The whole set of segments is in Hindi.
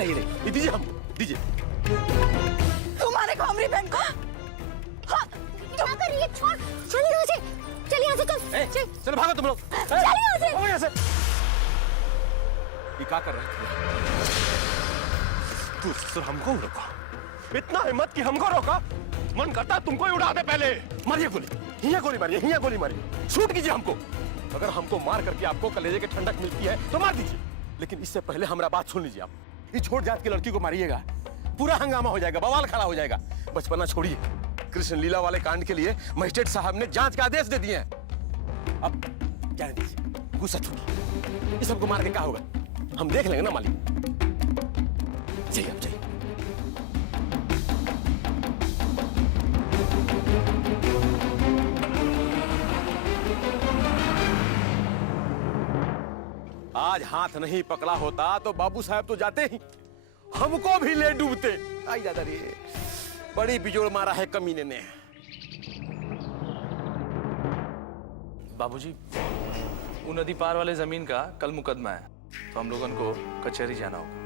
नहीं, दीजिए हमको, दीजिए। तुम मारे को हमारी बहन को? हाँ, क्या कर रही है? छोड़, चलिए यहाँ से, चलिए यहाँ से, चल। चलो भागो तुम लोग। चलिए यहाँ से। भागो यहाँ से। ये क्या कर रहे थे? तू सिर्फ हमको रोका, इतना हिम्मत कि हमको रोका? मन करता तुमको ही उड़ा दे पहले। मारिए गोली, हिया गोली मारिए, हिया गोली मारिए, शूट कीजिए हमको। अगर हमको मार करके आपको कलेजे के ठंडक मिलती है तो मार दीजिए, लेकिन इससे पहले हमारा बात सुन लीजिए। आप इस छोट जात की लड़की को मारिएगा, पूरा हंगामा हो जाएगा, बवाल खड़ा हो जाएगा। बचपना छोड़िए, कृष्ण लीला वाले कांड के लिए मजिस्ट्रेट साहब ने जांच का आदेश दे दिए हैं। अब जाने दीजिए, गुस्सा छोड़िए। इस सबको मार के क्या होगा, हम देख लेंगे ना मालिक। जाइए, अब जाइए। आज हाथ नहीं पकड़ा होता तो बाबू साहब तो जाते ही, हमको भी ले डूबते। आई दादा रे, बड़ी बिजोड़ मारा है कमीने ने। बाबूजी, वो नदी पार वाले जमीन का कल मुकदमा है, तो हम लोगों को कचहरी जाना होगा।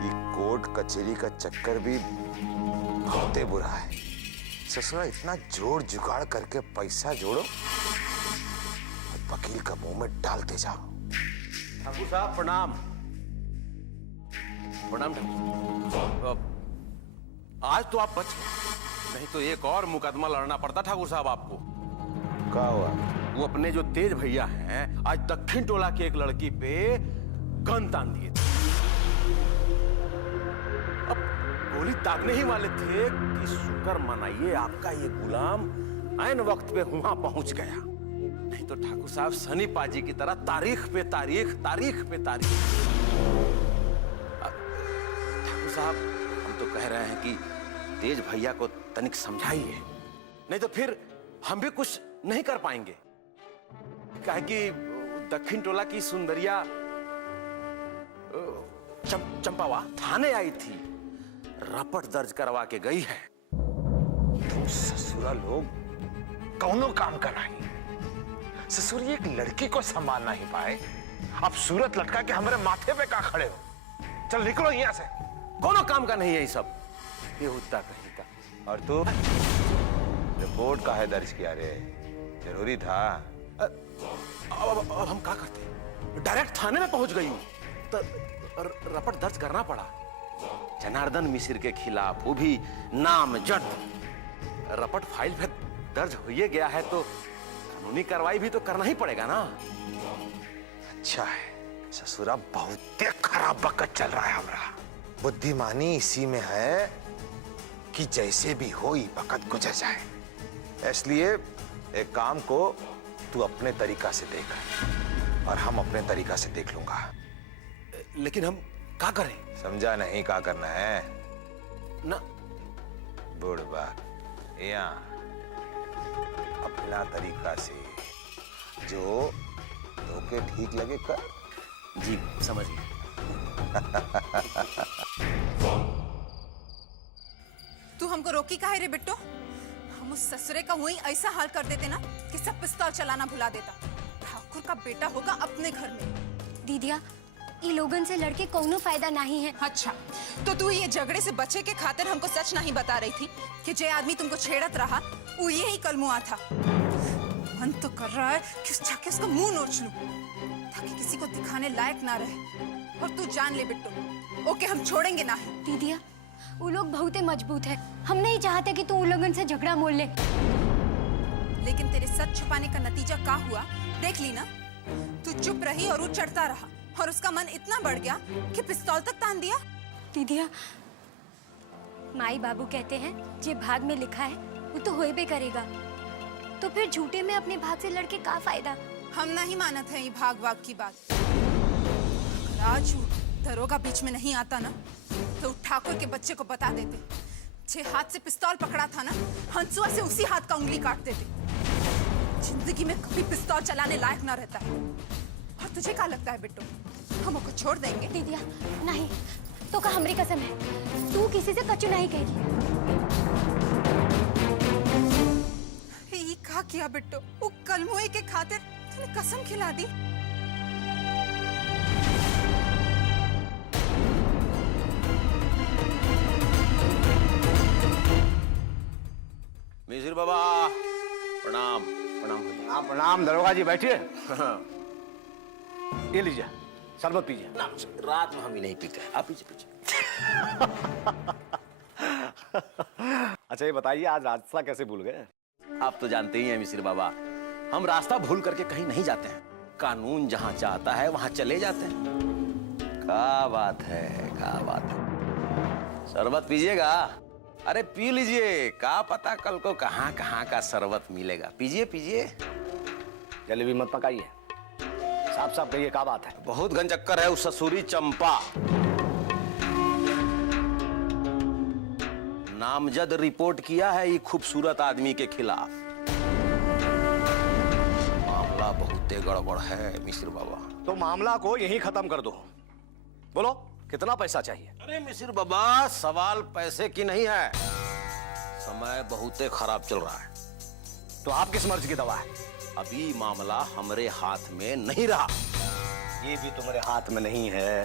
ये कोर्ट कचहरी का चक्कर भी बहुत बुरा है। ससुरा इतना जोड़ जुगाड़ करके पैसा जोड़ो, वकील का मुंह में डालते जाओ। ठाकुर साहब प्रणाम। प्रणाम ठाकुर। आज तो आप बच गए, नहीं तो एक और मुकदमा लड़ना पड़ता ठाकुर साहब आपको। क्या हुआ? वो अपने जो तेज भैया हैं, आज दक्षिण टोला की एक लड़की पे गन तान दिए थे। अब गोली दागने ही वाले थे कि शुक्र मनाइए आपका ये गुलाम ऐन वक्त पे वहां पहुंच गया, नहीं तो ठाकुर साहब सनी पाजी की तरह तारीख पे तारीख, तारीख पे तारीख। ठाकुर साहब, हम तो कह रहे हैं कि तेज भैया को तनिक समझाइए, नहीं तो फिर हम भी कुछ नहीं कर पाएंगे। काहे कि दक्षिण टोला की सुंदरिया चंपावा थाने आई थी, रपट दर्ज करवा के गई है। तुम ससुरा लोग कौनो काम का नहीं। ससुर एक लड़की को संभाल नहीं पाए, अब सूरत लटका के हमारे माथे पे का खड़े हो। चल निकलो यहाँ से। कोनो काम का नहीं है ये सब, बेहुदा कहीं का। और तू रिपोर्ट काहे दर्ज किया रे? जरूरी था? अब हम क्या करते? डायरेक्ट थाने में पहुंच गई हूं तो रपट दर्ज करना पड़ा। जनार्दन मिश्र के खिलाफ, वो भी नामजद। रपट फाइल पे दर्ज हो ही गया है तो कानूनी कार्रवाई भी तो करना ही पड़ेगा ना। अच्छा है, ससुरा बहुत खराब वक्त चल रहा है हमारा। बुद्धिमानी इसी में है कि जैसे भी हो ये वक्त गुजर जाए। इसलिए एक काम को तू अपने तरीका से देख और हम अपने तरीका से देख लूंगा। लेकिन हम क्या करें? समझा नहीं क्या करना है ना? बुढ़बा, यहाँ अपना तरीका से जो धोखे ठीक लगे कर। जी समझ गए। तू हमको रोकी काहे रे बिट्टो? हम उस ससुरे का वही ऐसा हाल कर देते ना कि सब पिस्तौल चलाना भुला देता। ठाकुर का बेटा होगा अपने घर में। दीदिया, ये लोगन से लड़के कोनो फायदा नहीं है। अच्छा, तो तू ये झगड़े से बचे के खातिर हमको सच नहीं बता रही थी कि जे आदमी तुमको छेड़त रहा वो यही कलमुआ था। मन तो कर रहा है कि उस जाके उसका मुंह नोच लूं ताकि किसी को दिखाने लायक ना रहे। और तू जान ले बिट्टो, ओके हम छोड़ेंगे ना। दीदिया, वो लोग बहुत मजबूत है, हम नहीं चाहते कि तू उन लोगन से झगड़ा मोल ले। लेकिन तेरे सच छुपाने का नतीजा क्या हुआ देख ली ना। तू चुप रही और वो चढ़ता रहा और उसका मन इतना बढ़ गया कि पिस्तौल तक तान दिया। दीदिया, माई बाबू कहते हैं जे भाग में लिखा है वो तो होए भी करेगा, तो फिर झूठे में अपने भाग से लड़के का फायदा। हम नहीं मानत है ये भाग वाग की बात। अगर आज दरोगा बीच में नहीं आता ना तो ठाकुर के बच्चे को बता देते। छह हाथ से पिस्तौल पकड़ा था ना, हंसुआ से उसी हाथ का उंगली काट देते। जिंदगी में कभी पिस्तौल चलाने लायक ना रहता है। और तुझे क्या लगता है बिट्टू, हम उसको छोड़ देंगे? दीदिया नहीं, तो का हमरी कसम है, तू किसी से कचू नहीं कहेगी। ये क्या किया बिट्टू? वो कलमुए के खातिर तूने कसम खिला दी। मिसिर बाबा प्रणाम। प्रणाम हाँ प्रणाम दरोगा जी, बैठिए। ये लीजिए शरबत पीजिए। रात में हम ही नहीं पीते, आप पीछे पीछे। अच्छा ये बताइए आज रास्ता कैसे भूल गए? आप तो जानते ही हैं मिसिर बाबा, हम रास्ता भूल करके कहीं नहीं जाते हैं। कानून जहां चाहता है वहां चले जाते हैं। क्या बात है, क्या बात है। शरबत पीजिएगा? अरे पी लीजिए, क्या पता कल को कहां कहां का शरबत मिलेगा। पीजिए पीजिए। जलेबी मत पकाइए, साफ साफ कहिए क्या बात है। बहुत घन चक्कर है उस ससुरी चंपा। नामजद रिपोर्ट किया है ये खूबसूरत आदमी के खिलाफ। मामला बहुत गड़बड़ है मिसिर बाबा। तो मामला को यही खत्म कर दो। बोलो कितना पैसा चाहिए? अरे मिसिर बाबा, सवाल पैसे की नहीं है, समय बहुत खराब चल रहा है। तो आप किस मर्ज की दवा है? अभी मामला हमारे हाथ में नहीं रहा। ये भी तुम्हारे हाथ में नहीं है,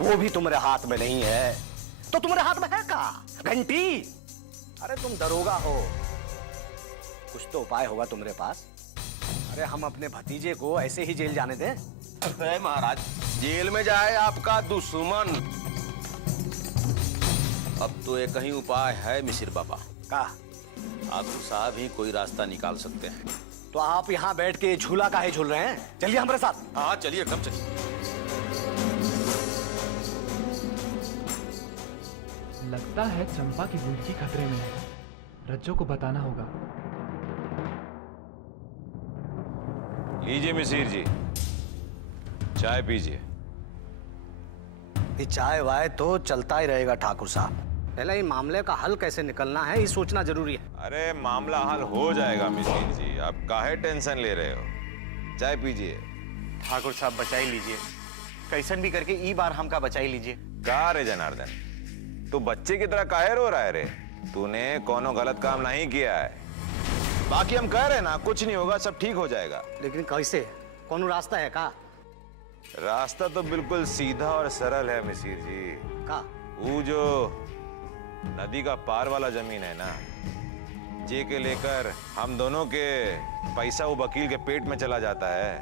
वो भी तुम्हारे हाथ में नहीं है, तो तुम्हारे हाथ में है क्या? घंटी? अरे तुम दरोगा हो, कुछ तो उपाय होगा तुम्हारे पास। अरे हम अपने भतीजे को ऐसे ही जेल जाने दें? अरे महाराज, जेल में जाए आपका दुश्मन। अब तो एक ही उपाय है मिसिर बाबा। का? ठाकुर साहब ही कोई रास्ता निकाल सकते हैं। तो आप यहाँ बैठ के झूला काहे झूल रहे हैं? चलिए हमारे साथ। हाँ चलिए, एकदम चलिए। लगता है चंपा की बुल्की खतरे में है। रज्जो को बताना होगा। लीजिए मिसिर जी, चाय पीजिए। ये चाय वाय तो चलता ही रहेगा ठाकुर साहब, पहले ये मामले का हल कैसे निकलना है ये सोचना जरूरी है। अरे मामला हल हो जाएगा मिसिर जी, आप काहे टेंशन ले रहे हो? चाय पीजिए। ठाकुर साहब बचा ही लीजिए, कैसन भी करके ई बार हमका बचा ही लीजिए। का रे जनार्दन, तू बच्चे की तरह काहे रो रहा है रे? तूने कोनो गलत काम नहीं किया है। बाकी हम कह रहे ना, कुछ नहीं होगा, सब ठीक हो जाएगा। लेकिन कैसे? कौन रास्ता है का? रास्ता तो बिल्कुल सीधा और सरल है मिसिर जी। का? वो जो नदी का पार वाला जमीन है ना, जे के लेकर हम दोनों के पैसा वो वकील के पेट में चला जाता है,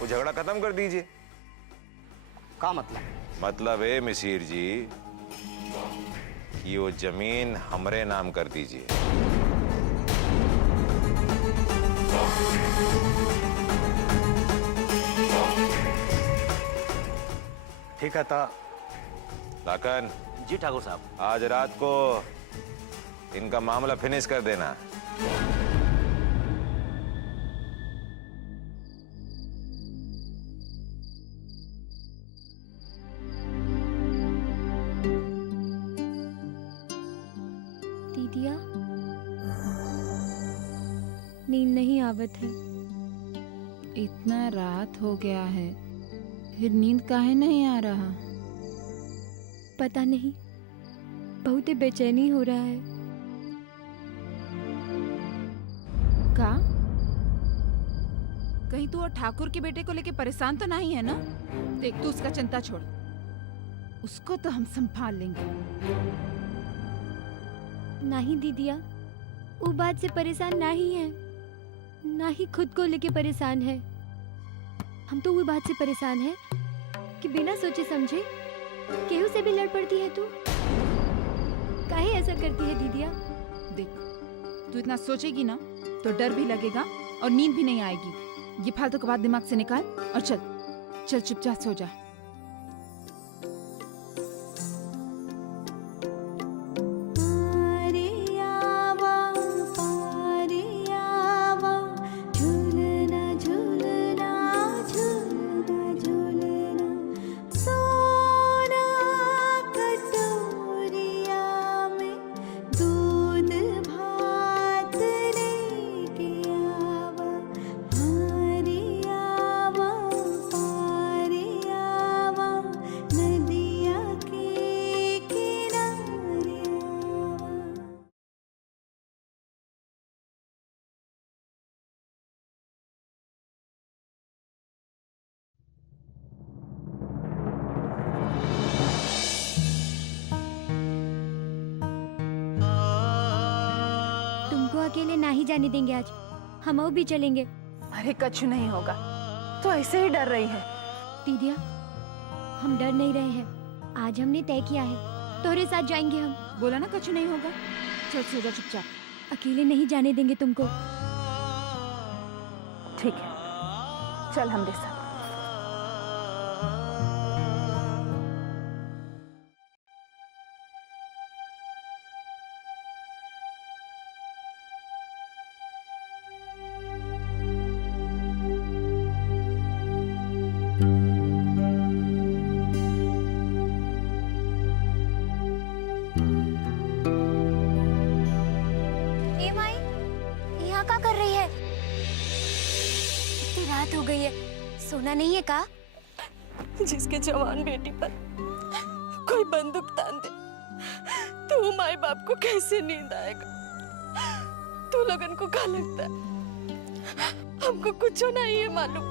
वो झगड़ा खत्म कर दीजिए। का मतलब? मतलब है मिसिर जी कि वो जमीन हमरे नाम कर दीजिए। ठीक है तो लाखन जी ठाकुर साहब। आज रात को इनका मामला फिनिश कर देना। दीदिया, नींद नहीं आवत है। इतना रात हो गया है, फिर नींद काहे नहीं आ रहा? पता नहीं, बहुत बेचैनी हो रहा है। का? कहीं तू और ठाकुर के बेटे को लेके परेशान तो नहीं है ना? देख, तू उसका चिंता छोड़, उसको तो हम संभाल लेंगे। नहीं दीदिया, वो बात से परेशान नहीं है, ना ही खुद को लेके परेशान है। हम तो वो बात से परेशान है कि बिना सोचे समझे केहू से भी लड़ पड़ती है। तू काहे ऐसा करती है दीदिया? देख, तू इतना सोचेगी ना तो डर भी लगेगा और नींद भी नहीं आएगी। ये फालतू की बात दिमाग से निकाल और चल चल चुपचाप सो जा। अकेले ना ही जाने देंगे आज। हम और भी चलेंगे। अरे कछु नहीं होगा, तो ऐसे ही डर रही है। दीदिया, हम डर नहीं रहे हैं। आज हमने तय किया है, तोहरे साथ जाएंगे हम। बोला ना कछु नहीं होगा। चल सो जा चुपचाप। अकेले नहीं जाने देंगे तुमको। ठीक है, चल हमरे साथ। ए माई, यहाँ क्या कर रही है? इतनी रात हो गई है, सोना नहीं है का? जिसके जवान बेटी पर कोई बंदूक तान दे तो माई बाप को कैसे नींद आएगा? तू लोगन को क्या लगता है हमको कुछ नहीं है मालूम?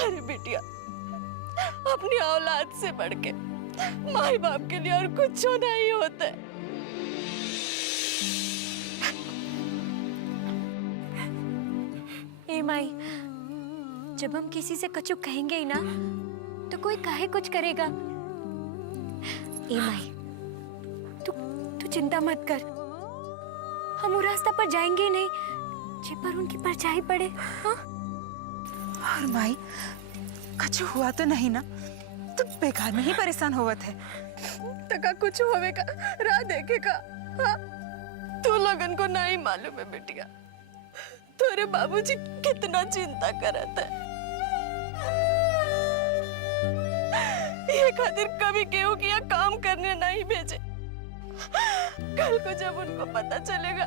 अरे बेटिया, अपनी औलाद से बढ़ के माई बाप के लिए और कुछ नहीं होता है। ए माई, जब हम किसी से कछु कहेंगे ही ना, तो कोई काहे कुछ करेगा। ए माई, तू चिंता मत कर। हम वो रास्ता पर जाएंगे ही नहीं जिस पर उनकी परछाई पड़े। हाँ? और माई, कछु हुआ तो नहीं ना? तू बेकार में ही परेशान होवत है। तका कुछ होवेगा, राह देखेगा। हाँ? तू लोगन को नहीं मालूम है बेटिया, तोरे बाबूजी कितना चिंता करत है। ये खातिर कभी केहू किया काम करने नहीं भेजे। कल को जब उनको पता चलेगा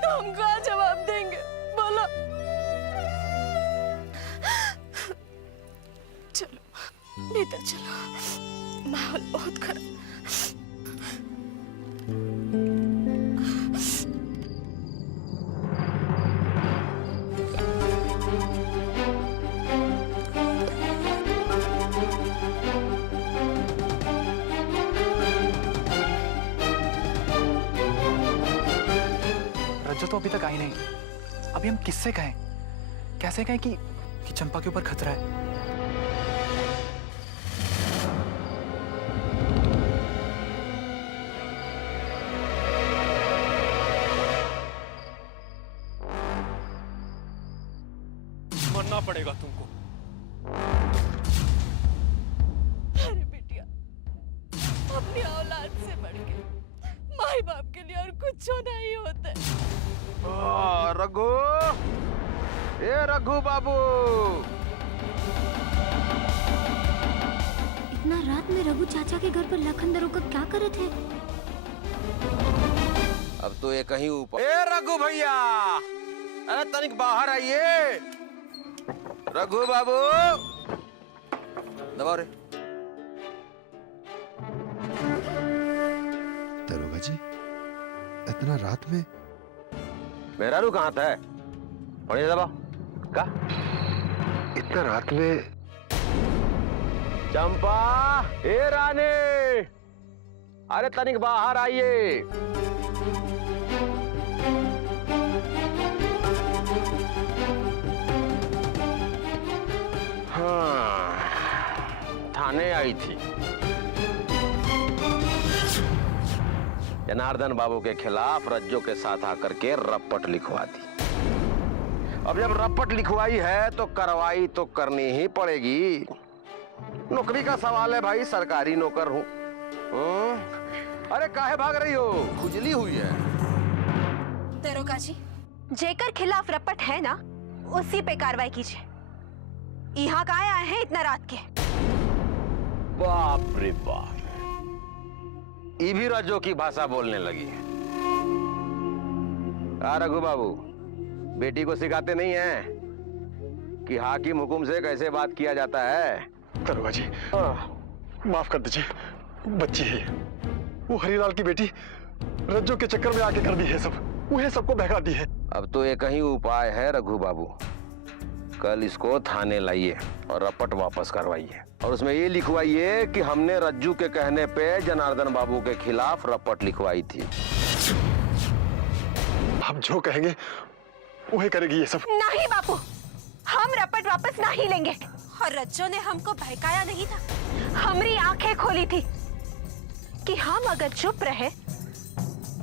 तो हम क्या जवाब देंगे? बोलो। चलो भीतर चलो, माहौल बहुत खराब। रज्जो तो अभी तक आई नहीं। अभी हम किससे कहें, कैसे कहें कि चंपा के ऊपर खतरा है? मरना पड़ेगा तुमको। अरे बेटिया, अपनी औलाद से बढ़ के माई बाप के लिए और कुछ नहीं होता है। रघु, ए रघु बाबू, इतना रात में रघु चाचा के घर पर लखन दरोगा क्या करत है? अब तो ये कहीं ऊपर। ए रघु भैया, अरे तनिक बाहर आइए। रघु बाबू, दबाओ रे। दरोगा जी, इतना रात में? मेरा रू कहाँ था? बढ़िया दबाओ। का? इतना रात में? चंपा, ए रानी, अरे तनिक बाहर आइए। हाँ, थाने आई थी। जनार्दन बाबू के खिलाफ रज्जो के साथ आकर के रपट लिखवा दी। अब जब रपट लिखवाई है तो कार्रवाई तो करनी ही पड़ेगी। नौकरी का सवाल है भाई, सरकारी नौकर हूं। अरे काहे भाग रही हो? खुजली हुई है। दरोगा जी, जेकर खिलाफ रपट है ना, उसी पे कार्रवाई कीजिए। यहाँ का आए हैं इतना रात के? बाप रे बाप, ये भी रज्जो की भाषा बोलने लगी है। रघु बाबू, बेटी को सिखाते नहीं हैं कि हाकिम हुकुम से कैसे बात किया जाता है? दरोगा जी, माफ कर दीजिए, बच्ची है वो, हरीलाल की बेटी। रज्जो के चक्कर में आके कर दी है सब, उन्हें सबको बहका दी है। अब तो एक ही उपाय है रघु बाबू, कल इसको थाने लाइए और रपट वापस करवाइए और उसमें ये लिखवाइए कि हमने रज्जू के कहने पे जनार्दन बाबू के खिलाफ रपट लिखवाई थी। हम जो कहेंगे वही करेगी ये सब। नहीं बापू, हम रपट वापस नहीं लेंगे। और रज्जो ने हमको बहकाया नहीं था, हमारी आंखें खोली थी कि हम अगर चुप रहे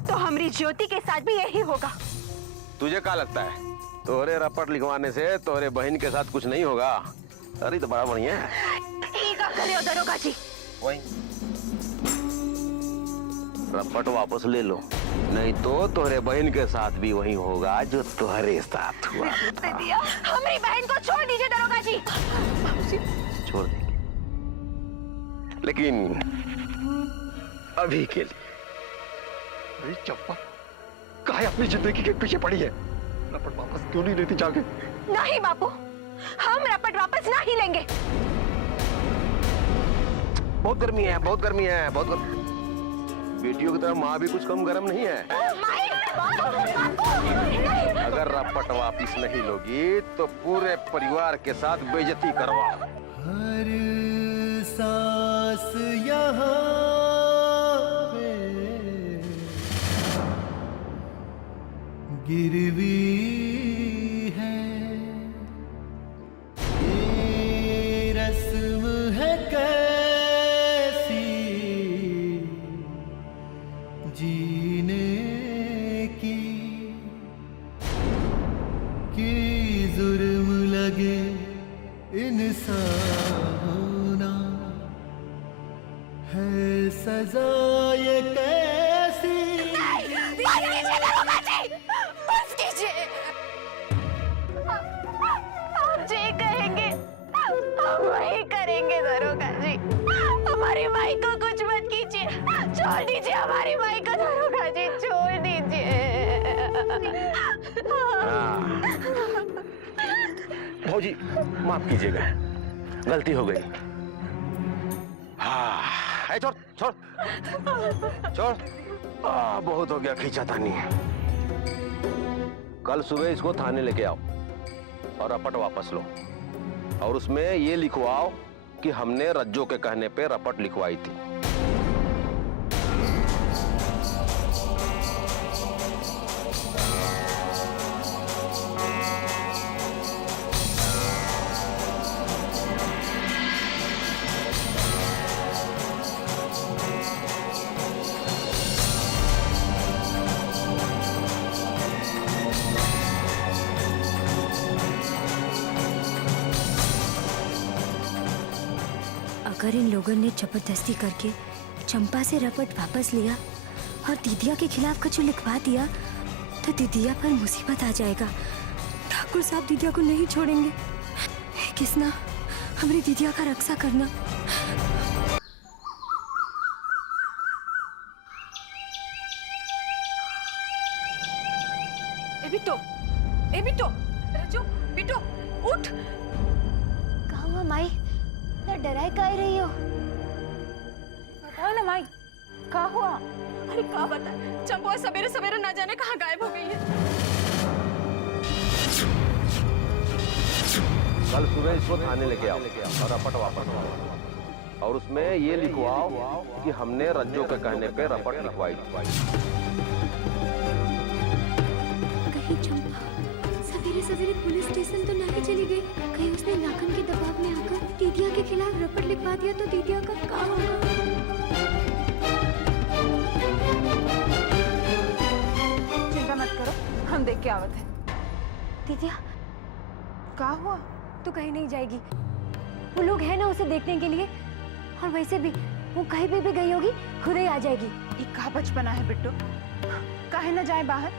तो हमारी ज्योति के साथ भी यही होगा। तुझे क्या लगता है तोहरे रपट लिखवाने से तोहरे बहन के साथ कुछ नहीं होगा? अरे तो बड़ा बढ़िया है। ठीक है दरोगा जी, वही रपट वापस ले लो, नहीं तो तोहरे बहन के साथ भी वही होगा जो तुम्हारे साथ हुआ। हमारी बहन को छोड़ दीजिए दरोगा जी। छोड़ देंगे, लेकिन अभी के लिए। अरे चंपा काहे अपनी जिंदगी के पीछे पड़ी है? रपट वापस क्यों नहीं लेती जाके? नहीं बापू, हम रपट वापस नहीं लेंगे। बहुत गर्मी है, बहुत गर्मी है, बहुत गर्मी। बेटियों की तरह माँ भी कुछ कम गर्म नहीं है। अगर रपट वापिस नहीं लोगी तो पूरे परिवार के साथ बेइज्जती करवा। हर सांस यहाँ पे गिरवी है, ये रस्म है कैसी जीने की, कि जुर्म लगे इंसान होना है सजा ये कैसी। बस कीजिए, आप जे कहेंगे हम वही करेंगे दरोगा जी। हमारी माई को कुछ मत कीजिए, छोड़ दीजिए हमारी माई को दरोगा जी, छोड़ दीजिए। भौजी माफ कीजिएगा, गलती हो गई। हाँ, छोड़ छोड़ छोड़, बहुत हो गया खींचातानी। कल सुबह इसको थाने लेके आओ और रपट वापस लो, और उसमें ये लिखवाओ कि हमने रज्जो के कहने पे रपट लिखवाई थी। अगर इन लोगों ने जबरदस्ती करके चंपा से रपट वापस लिया और दीदिया के खिलाफ कुछ लिखवा दिया तो दीदिया पर मुसीबत आ जाएगा। ठाकुर साहब दीदिया को नहीं छोड़ेंगे। हे किसना, हमारी दीदिया का रक्षा करना। ए बिट्टो, रज्जो, बिट्टो, उठ। कहाँ हुआ माई? ना डराए का रही हो? बताओ ना माई, क्या हुआ? अरे क्या बता, चंपा सवेरे सवेरे ना जाने कहाँ गायब हो गई है। कल सुबह इसको थाने लेके आओ और रपट वापस लो, और उसमें ये लिखवाओ कि हमने रज्जो के कहने पे रपट लिखवाई थी। कहीं चंपा सवेरे सवेरे पुलिस स्टेशन तो नहीं चली गई? कहीं उसने नाखन के दबाव में आकर दीदिया के खिलाफ रपट लिखवा दिया तो दीदिया का क्या होगा? चिंता मत करो, हम देख के आवत है। दीदिया क्या हुआ? तो कहीं नहीं जाएगी, वो लोग हैं ना उसे देखने के लिए, और वैसे भी वो कहीं भी गई होगी खुद ही आ जाएगी। एक कहा बचपना है बिट्टू, काहे न जाए बाहर?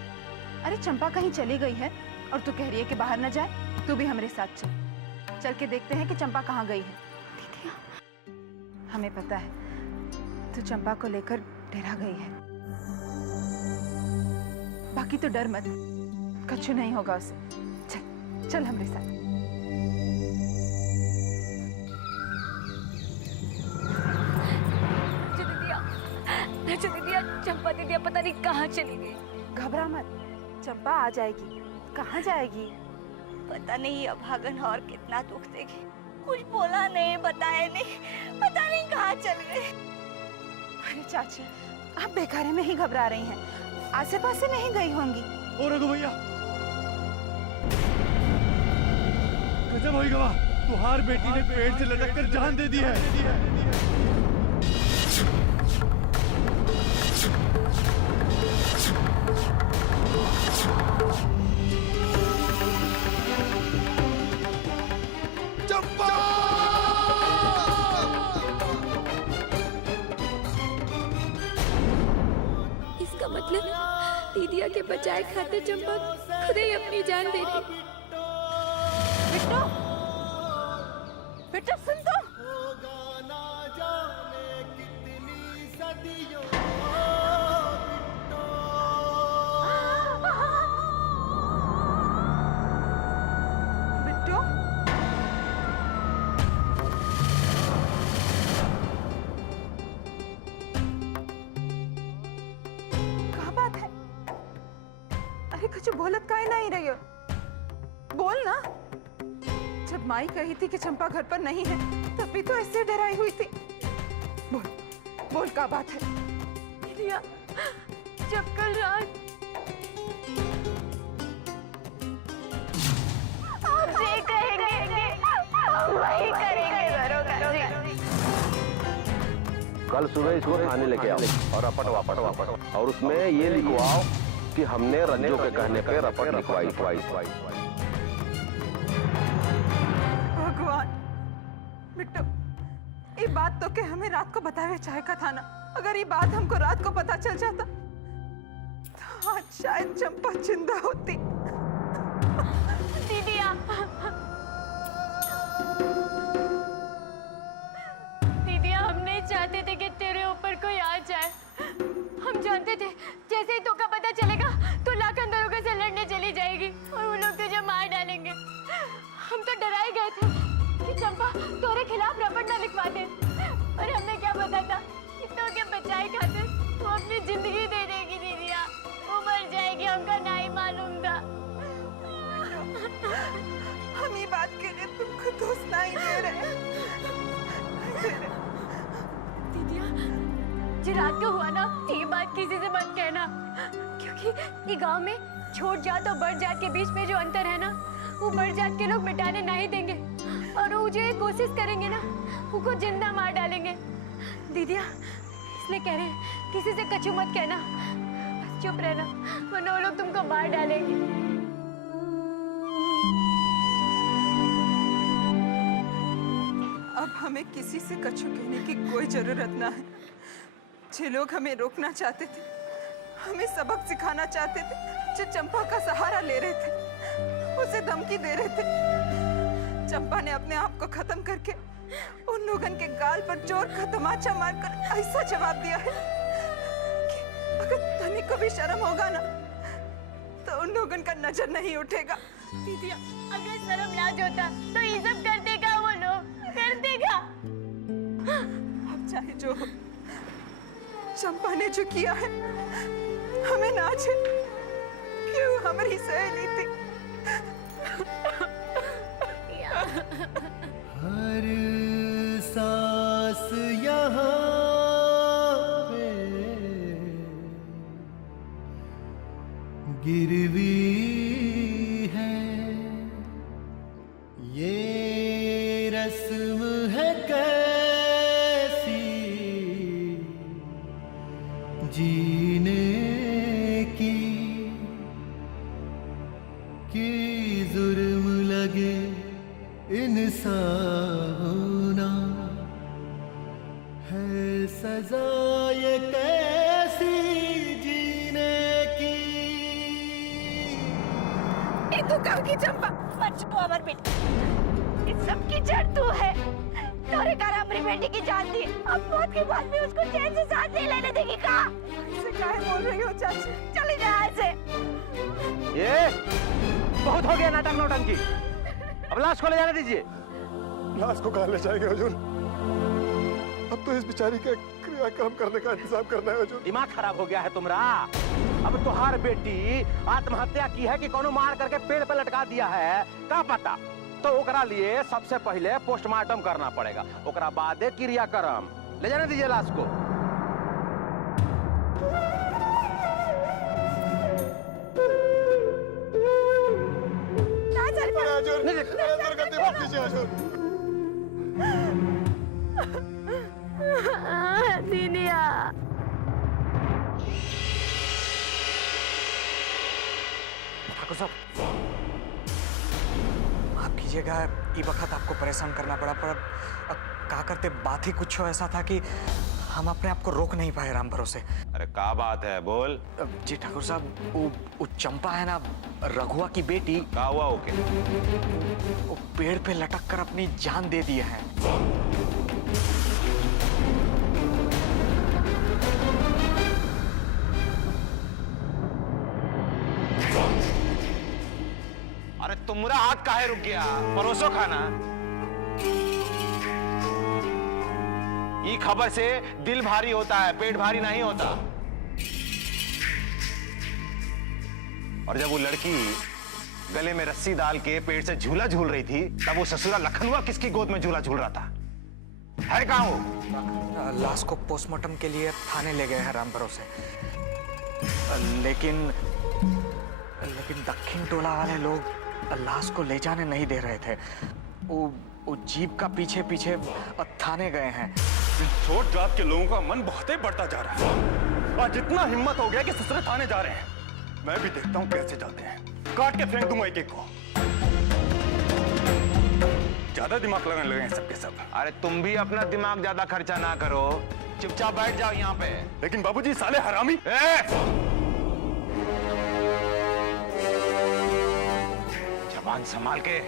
अरे चंपा कहीं चली गई है और तू कह रही है कि बाहर न जाए? तू भी हमारे साथ चल, चल के देखते हैं कि चंपा कहाँ गई है। दीदिया हमें पता है तू चंपा को लेकर डरा गई है, बाकी तो डर मत, कुछ नहीं होगा उसे। चल चल हमारे साथ। दीदिया, चंपा दीदिया पता नहीं कहाँ चली गई। घबरा मत, चंपा आ जाएगी। कहाँ जाएगी? पता नहीं अभागन और कितना दुख देगी। कुछ बोला नहीं, बताया नहीं, पता नहीं कहाँ चल गए। अरे चाची, आप बेकारे में ही घबरा रही हैं, आसे पासे नहीं गई होंगी। ओ गजब होई गवा, तुहार बेटी ने पेड़ से लटक कर जान दे दी है। इसका मतलब दीदिया के बचाए खातिर चंपा खुद ही अपनी जान दे दी। बिट्टू, बिट्टू सुन तो। बिट्टू, क्या बात है? अरे कुछ बोलत काहे नहीं रही हो? बोल ना। जब माई कही थी कि चंपा घर पर नहीं है तब भी तो ऐसे डराई हुई थी। बोल, बोल क्या बात है? दीदिया, जब कल रात आप जी कहेंगे हम वही करेंगे दरोगा जी। कल सुबह इसको थाने लेके आओ और रपट वापट और उसमें ये लिखवाओ कि हमने रंजो के कहने पे रपट लिखवाई। भगवान, बिट्टू, ये बात तो के हमें रात को बतावे चाहे का था ना। अगर ये बात हमको रात को पता चल जाता तो आज शायद चंपा जिंदा होती। दीदिया, दीदिया, हम नहीं चाहते थे कि तेरे ऊपर कोई आ जाए। हम जानते थे जैसे ही तो का पता चलेगा तो लाखन दरोगा से लड़ने चली जाएगी और वो लोग तुझे मार डालेंगे। हम तो डराए गए थे कि चंपा तोरे खिलाफ रपट ना लिखवा दे, और हमें क्या पता था कि तो के बचाए खातिर वो अपनी जिंदगी दे देगी। दीदिया, वो मर जाएगी, हमका नहीं मालूम था। हम ये बात के लिए तुमको दोष नहीं दे रहे। दीदिया, जी रात को हुआ ना, ये बात किसी से मत कहना, क्योंकि ये गांव में छोट जात और बड़ जात के बीच में जो अंतर है ना, वो बड़ जात के लोग मिटाने नहीं देंगे, और वो जो ये कोशिश करेंगे ना, उनको जिंदा मार डालेंगे। दीदिया, इसलिए कह रहे हैं किसी से कछु मत कहना, बस चुप रहना, वरना वो लोग तुमको मार डालेंगे। अब हमें किसी से कछु कहने की कोई जरूरत ना है। जो लोग हमें रोकना चाहते थे, हमें सबक सिखाना चाहते थे, जो चंपा का सहारा ले रहे थे, उसे धमकी दे रहे थे, चंपा ने अपने आप को खत्म करके उन लोगन के गाल पर जोर का तमाचा मारकर ऐसा जवाब दिया है कि अगर तनी को भी शर्म होगा ना तो उन लोगन का नजर नहीं उठेगा। दीदिया, अगर शर्म लाज होता तो ये सब कर देगा, वो लोग कर देगा। अब चाहे जो हो, चंपा ने जो किया है हमें नाज है, क्यों हमारी सहेली थी। हर सांस यहाँ पे गिरवी है, ये रस्म है कैसी जीने की कि जुर्म लगे इंसान होना है सजा, ये कैसी जीने की। ये तू कब की चंपा? मत छुओ अमर बेटी, इस सब की जड़ तू है। तोरे कारण हमारी बेटी की जान दी, अब मौत के बाद भी उसको चैन से सांस नहीं लेने देगी का? ऐसे काहे बोल रही हो चाची? चली जा यहाँ से। ये बहुत हो गया नाटक नौटंकी, अब लाश को ले जाने दीजिए। लाश को कहाँ ले जाएंगे हुजूर? अब तो इस बेचारी के क्रियाक्रम करने का इंतजाम करना है हुजूर। दिमाग खराब हो गया है तुम्हारा? अब तुहार बेटी आत्महत्या की है कि कोनो मार करके पेड़ पे लटका दिया है, क्या पता? तो ओकरा लिए सबसे पहले पोस्टमार्टम करना पड़ेगा, ओकरा बादे क्रियाक्रम। ले जाने दीजिए लाश को। हुजूर, दीजिए हजूर। दीनिया ठाकुर साहब, माफ कीजिएगा, ये वक्त आपको परेशान करना पड़ा, पर का करते बात ही कुछ ऐसा था कि हम अपने आप को रोक नहीं पाए राम भरोसे। अरे क्या बात है, बोल। जी ठाकुर साहब, वो चंपा है ना, रघुआ की बेटी। क्या हुआ ओके? वो पेड़ पे लटक कर अपनी जान दे दिए हैं। अरे तुम्हारा हाथ काहे रुक गया? परोसो खाना। ये खबर से दिल भारी होता है, पेट भारी नहीं होता। और जब वो लड़की गले में रस्सी डाल के पेट से झूला झूल रही थी, तब वो ससुरा लखनऊ किसकी गोद में झूला झूल रहा था? है कहां वो? लाश को पोस्टमार्टम के लिए थाने ले गए हैं राम भरोसे, लेकिन दक्षिण टोला वाले लोग लाश को ले जाने नहीं दे रहे थे। वो जीप का पीछे पीछे थाने गए हैं। छोट जात के लोगों का मन बहुत ही बढ़ता जा रहा है। आज इतना हिम्मत हो गया कि ससुरे थाने जा रहे हैं। मैं भी देखता हूँ कैसे जाते हैं, काट के फेंक दूंगा एक एक को। ज्यादा दिमाग लगाने लगे हैं सबके सब। अरे तुम भी अपना दिमाग ज्यादा खर्चा ना करो, चुपचाप बैठ जाओ यहाँ पे। लेकिन बाबूजी साले हरामी। जबान संभाल के।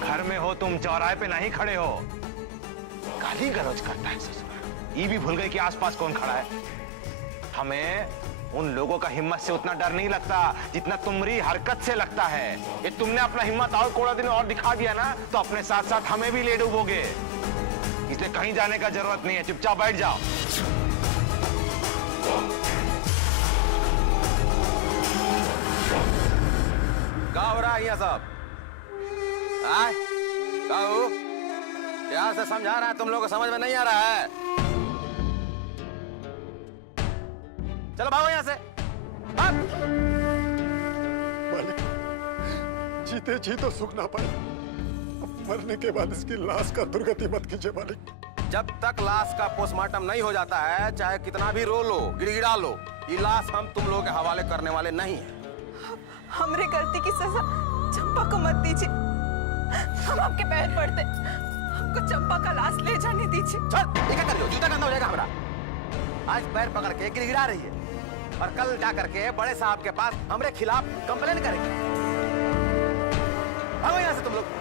घर में हो तुम, चौराहे पे नहीं खड़े हो। गाली गलौज करता है ससुर। ये भी भूल गए कि आसपास कौन खड़ा है। हमें उन लोगों का हिम्मत से उतना डर नहीं लगता जितना तुम्हारी हरकत से लगता है। ये तुमने अपना हिम्मत और कोड़ा दिन और दिखा दिया ना, तो अपने साथ साथ हमें भी ले डूबोगे। इसलिए कहीं जाने का जरूरत नहीं है, चुपचाप बैठ जाओ। क्या हो रहा है यहाँ सब? क्या से समझा रहा है, तुम लोगों को समझ में नहीं आ रहा है? चलो भागो यहाँ से। मालिक, जीते जी तो सुख ना पाए, मरने के बाद इसकी लाश का दुर्गति मत कीजिए मालिक। जब तक लाश का पोस्टमार्टम नहीं हो जाता है, चाहे कितना भी रो लो, गिड़गिड़ा लो, ये लाश हम तुम लोगों के हवाले करने वाले नहीं है। हमरे गलती की सजा चंपा को मत दीजिए। हम आपके पैर पड़ते, हमको चंपा का लाश ले जाने दीजिए। चल, ये क्या कर रही हो? जूता गंदा हो जाएगा हमारा। आज पैर पकड़ के गिड़गिड़ा रही है और कल जा करके बड़े साहब के पास हमरे खिलाफ कंप्लेन करेंगे। आओ यहाँ से तुम लोग।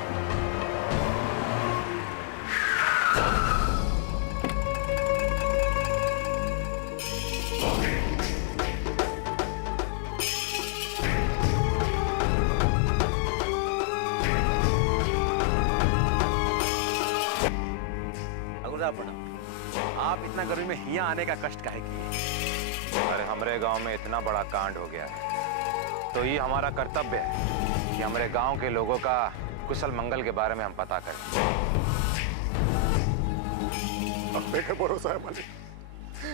आप इतना गर्मी में यहाँ आने का कष्ट काहे किए? अरे हमारे गांव में इतना बड़ा कांड हो गया है, तो ये हमारा कर्तव्य है कि हमारे गांव के लोगों का कुशल मंगल के बारे में हम पता करें। अब्बे का भरोसा है मालिक,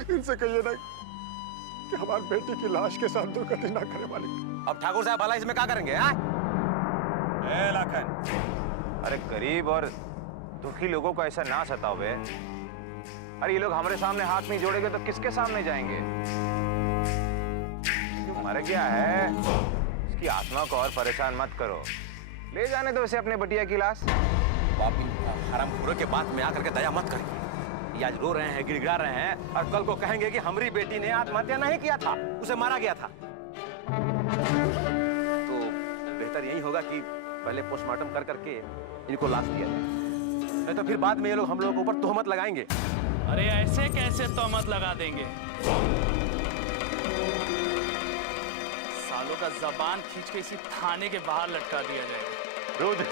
इनसे कहिए ना कि हमारी बेटी की लाश के साथ दुर्गति ना करे मालिक। अब ठाकुर साहब भला इसमें क्या करेंगे? लाखन, अरे गरीब और दुखी लोगों को ऐसा ना सताओ। अरे ये लोग हमारे सामने हाथ नहीं जोड़ेंगे तो किसके सामने जाएंगे? तुम्हारा क्या है, इसकी आत्मा को और परेशान मत करो, ले जाने दो इसे अपने बटिया की लाश। हरामखोरों के बात में आकर के दया मत करिए। ये आज रो रहे हैं, गिड़गिड़ा रहे हैं और कल को कहेंगे कि हमारी बेटी ने आत्महत्या नहीं किया था, उसे मारा गया था। तो बेहतर यही होगा कि पहले पोस्टमार्टम कर करके इनको लाश दिया जाए, नहीं तो फिर बाद में ये लोग हम लोगों के ऊपर तोहमत लगाएंगे। अरे ऐसे कैसे तोहमत लगा देंगे? सालों का जबान खींच के इसी थाने के बाहर लटका दिया जाएगा। रुद्र,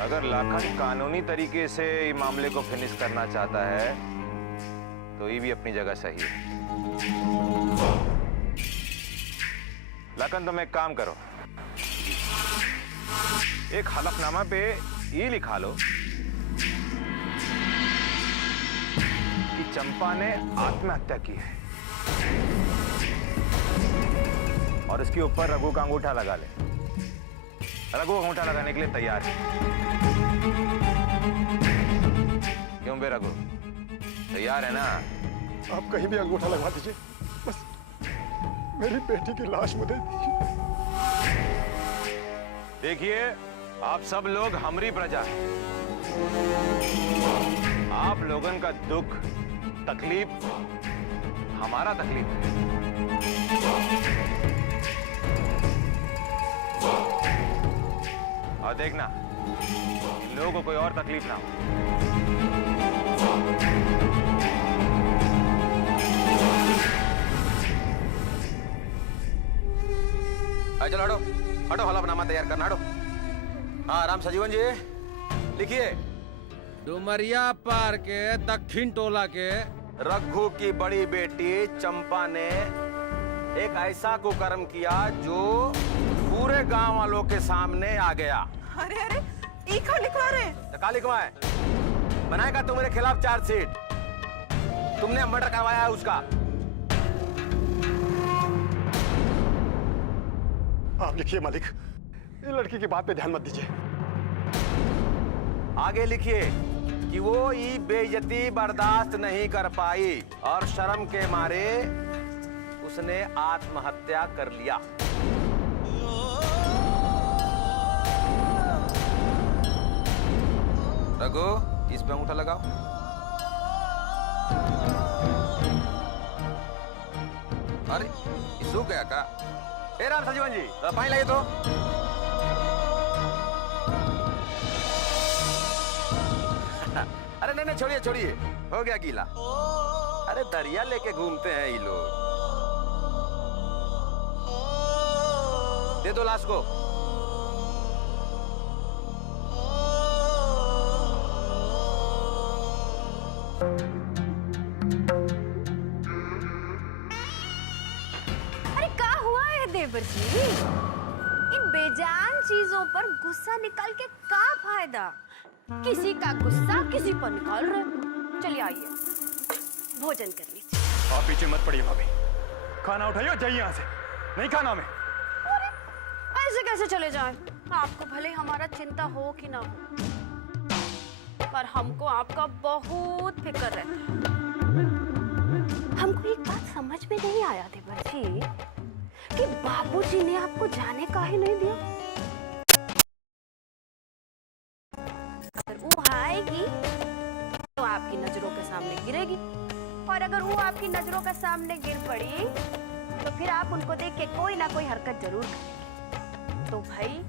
अगर लाखन कानूनी तरीके से इस मामले को फिनिश करना चाहता है तो ये भी अपनी जगह सही है। लाखन, तुम एक काम करो, एक हलफनामा पे ये लिखा लो कि चंपा ने आत्महत्या की है और इसके ऊपर रघु का अंगूठा लगा ले। रघु अंगूठा लगाने के लिए तैयार है। क्यों बे रघु, तैयार है ना? आप कहीं भी अंगूठा लगवा दीजिए, बस मेरी बेटी की लाश मुझे दीजिए। देखिए, आप सब लोग हमारी प्रजा हैं। आप लोगन का दुख तकलीफ हमारा तकलीफ है। और देखना, इन लोगों को कोई और तकलीफ ना हो। चलो हटो हटो, हलफनामा तैयार करना, हटो। हाँ राम सजीवन जी लिखिए। डुमरिया पार के दक्षिण टोला के रघु की बड़ी बेटी चंपा ने एक ऐसा कुकर्म किया जो पूरे गांव वालों के सामने आ गया। अरे अरे, ई का लिखवा रहे? का लिखवाए? बनाएगा तुम्हारे खिलाफ चार्जशीट। तुमने मर्डर करवाया है उसका। आप लिखिए मालिक, ये लड़की की बात पे ध्यान मत दीजिए। आगे लिखिए कि वो ये बेइज्जती बर्दाश्त नहीं कर पाई और शर्म के मारे उसने आत्महत्या कर लिया। रघु, इस पे अंगूठा लगाओ। अरे सूख गया का? ए राम सजीवन जी, पानी लाइए तो। अरे नहीं छोड़िए छोड़िए, हो गया गीला। अरे दरिया लेके घूमते हैं ये लोग। दे दो लाश को। अरे क्या हुआ है देवर जी? इन बेजान चीजों पर गुस्सा निकाल के क्या फायदा? किसी का गुस्सा किसी पर निकाल रहे। चलिए आइए, भोजन कर लीजिए। आप पीछे मत पड़िए भाभी, खाना उठाइए, जाइए यहाँ से। नहीं खाना में। ऐसे कैसे चले जाएं? आपको भले हमारा चिंता हो कि ना हो, पर हमको आपका बहुत फिक्र रहता है। हमको एक बात समझ में नहीं आया देवर जी कि बाबूजी ने आपको जाने काहे नहीं दिया। अगर वो आएगी तो आपकी नजरों के सामने गिरेगी, और अगर वो आपकी नजरों के सामने गिर पड़ी तो फिर आप उनको देख के कोई ना कोई हरकत जरूर करेंगे। तो भाई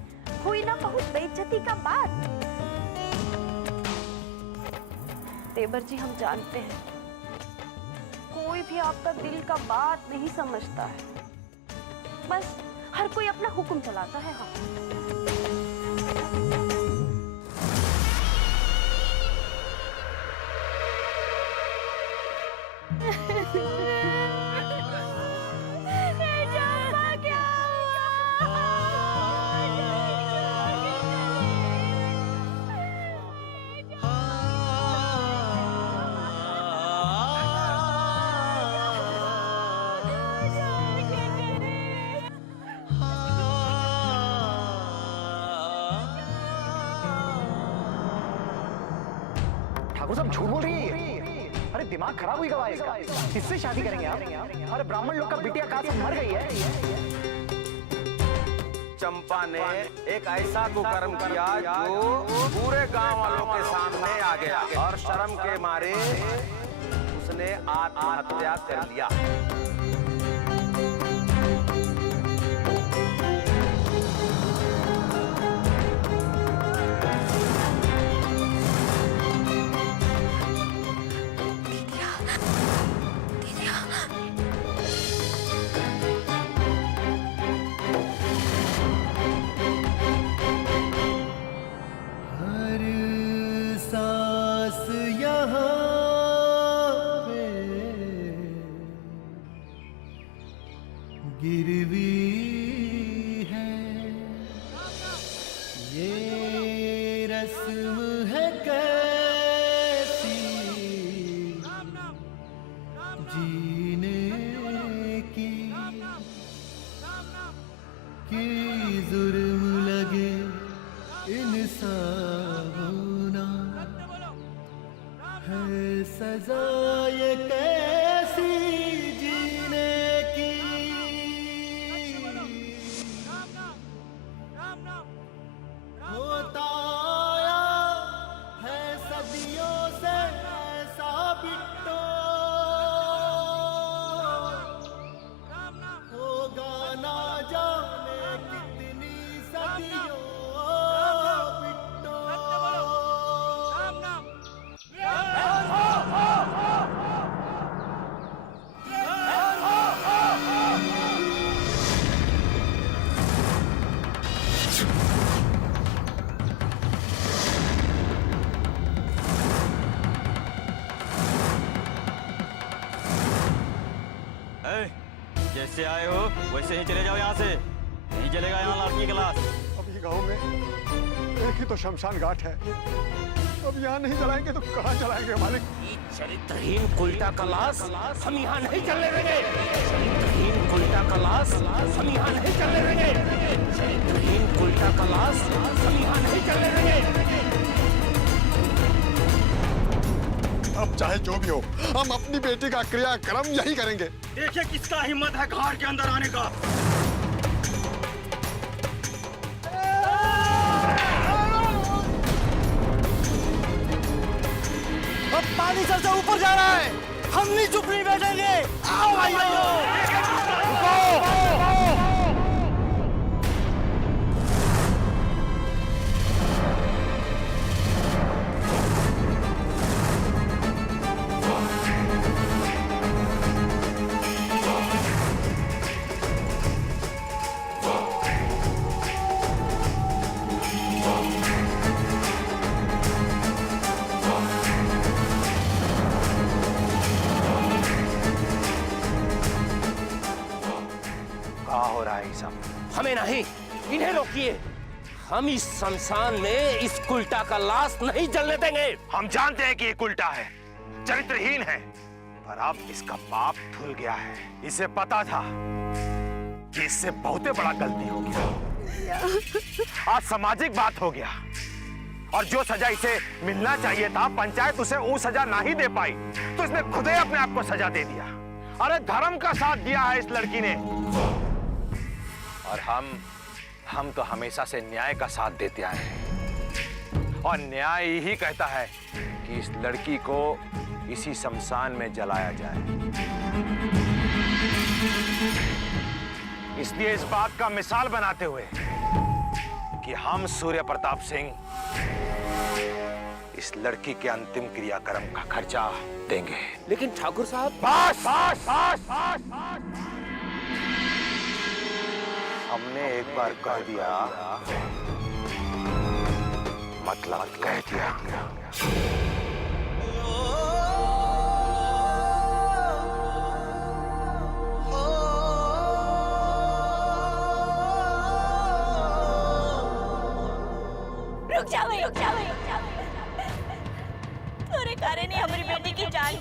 हुई ना बहुत बेइज्जती का बात। देवर जी, हम जानते हैं कोई भी आपका दिल का बात नहीं समझता है, बस हर कोई अपना हुक्म चलाता है। हाँ, ठाकुर साहब झूठ बोल रही है। अरे दिमाग खराब हुई गवा इसका। किससे शादी करेंगे आप? अरे ब्राह्मण लोग का बिटिया कहाँ से मर गई है। चंपा ने एक ऐसा कुकर्म किया जो पूरे गांव वालों के सामने आ गया और शर्म के मारे उसने आत्महत्या कर लिया। गिरवी है ये रस्म है कैसी जीने की जुर्म लगे होना है सजा ये कैसी जीने की। होता आया है सदियों से ऐसा बिट्टो, होगा ना जाने कितनी सदियों बिट्टो। जैसे आए हो वैसे ही चले जाओ यहाँ से, नहीं चलेगा यहाँ लड़की क्लास। अब ये गांव में एक ही तो शमशान घाट है, अब यहाँ नहीं जलाएंगे तो कहाँ जलाएंगे मालिक? चरित्रहीन कुल्टा का लाश हम यहाँ नहीं चलने देंगे। चरित्रहीन कुल्टा का लाश हम यहाँ नहीं चलने देंगे। चरित्रहीन कुल्टा का लाश हम यहाँ नहीं चलने देंगे। अब चाहे जो भी हो, हम अपनी बेटी का क्रियाक्रम यही करेंगे। देखिए किसका हिम्मत है घाट के अंदर आने का। अब पानी सर से ऊपर जा रहा है, हम नहीं चुप नहीं बैठेंगे। आओ भाइयों, हमें नहीं, इन्हें रोकिए। हम इस शमशान में इस कुल्टा का लाश नहीं जलने देंगे। हम जानते हैं कि ये कुल्टा है, चरित्रहीन है, पर अब इसका पाप धुल गया है। इसे पता था कि इससे बहुत बड़ा गलती हो गया। आज सामाजिक बात हो गया, और जो सजा इसे मिलना चाहिए था पंचायत उसे वो सजा नहीं दे पाई, तो इसने खुद ही अपने आप को सजा दे दिया। अरे धर्म का साथ दिया है इस लड़की ने, और हम तो हमेशा से न्याय का साथ देते आए हैं, और न्याय ही कहता है कि इस लड़की को इसी शमशान में जलाया जाए। इसलिए इस बात का मिसाल बनाते हुए कि हम सूर्य प्रताप सिंह इस लड़की के अंतिम क्रियाक्रम का खर्चा देंगे। लेकिन ठाकुर साहब, बस बस बस बस हमने एक बार कह दिया मतलब कह दिया। रुक जा भाई, रुक जा भाई, तोरे कारण ही हमारी बेटी की जान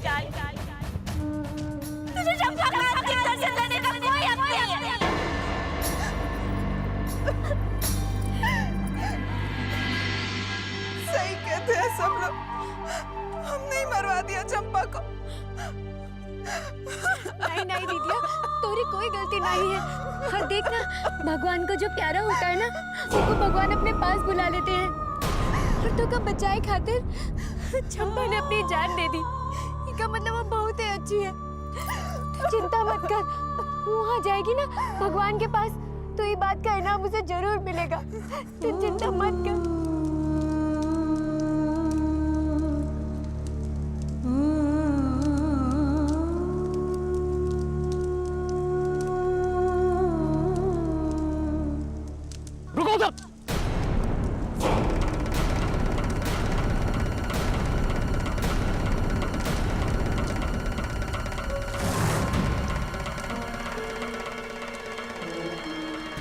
तुझे चंपा का दर्शन देने का कोई हक नहीं है। सही कहते हैं सब लोग, हमने ही मरवा दिया चंपा को। नहीं नहीं दीदिया, तोरी कोई गलती नहीं है। और देख ना, भगवान को जो प्यारा होता है ना, उसको भगवान अपने पास बुला लेते हैं। और तो का बचाए खातिर चंपा ने अपनी जान दे दी। इसका मतलब वो बहुत ही अच्छी है। तू चिंता मत कर, वो वहाँ जाएगी ना भगवान के पास, तो ये बात का इनाम उसे जरूर मिलेगा। तू चिंता मत कर। रुको जब।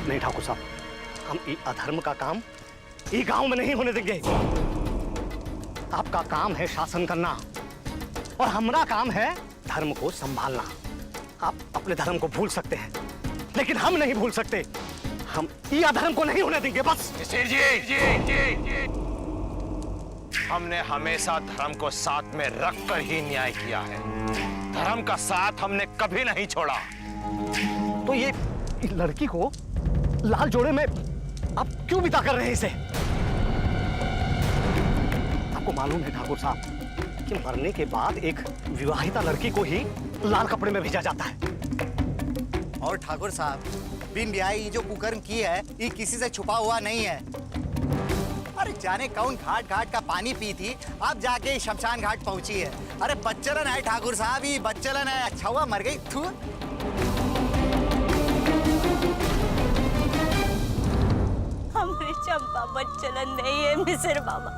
नहीं ठाकुर साहब, हम ये अधर्म का काम ये गांव में नहीं होने देंगे। आपका काम है शासन करना, और हमारा काम है धर्म को संभालना। आप अपने धर्म को भूल सकते हैं, लेकिन हम नहीं भूल सकते। हम ये अधर्म को नहीं होने देंगे बस। मिसिर जी, हमने हमेशा धर्म को साथ में रखकर ही न्याय किया है। धर्म का साथ हमने कभी नहीं छोड़ा। तो ये लड़की को लाल जोड़े में आप क्यों विदा कर रहे हैं इसे? आपको मालूम है ठाकुर साहब कि मरने के बाद एक विवाहिता लड़की को ही लाल कपड़े में भेजा जाता है। और ठाकुर साहब, बिन ब्याही जो कुकर्म की है ये किसी से छुपा हुआ नहीं है। अरे जाने कौन घाट घाट का पानी पी थी, अब जाके शमशान घाट पहुंची है। अरे बच्चलन है ठाकुर साहब, ये बच्चलन है। अच्छा हुआ मर गई। थू। हमारी चंपा बच्चलन नहीं है मिसिर बाबा।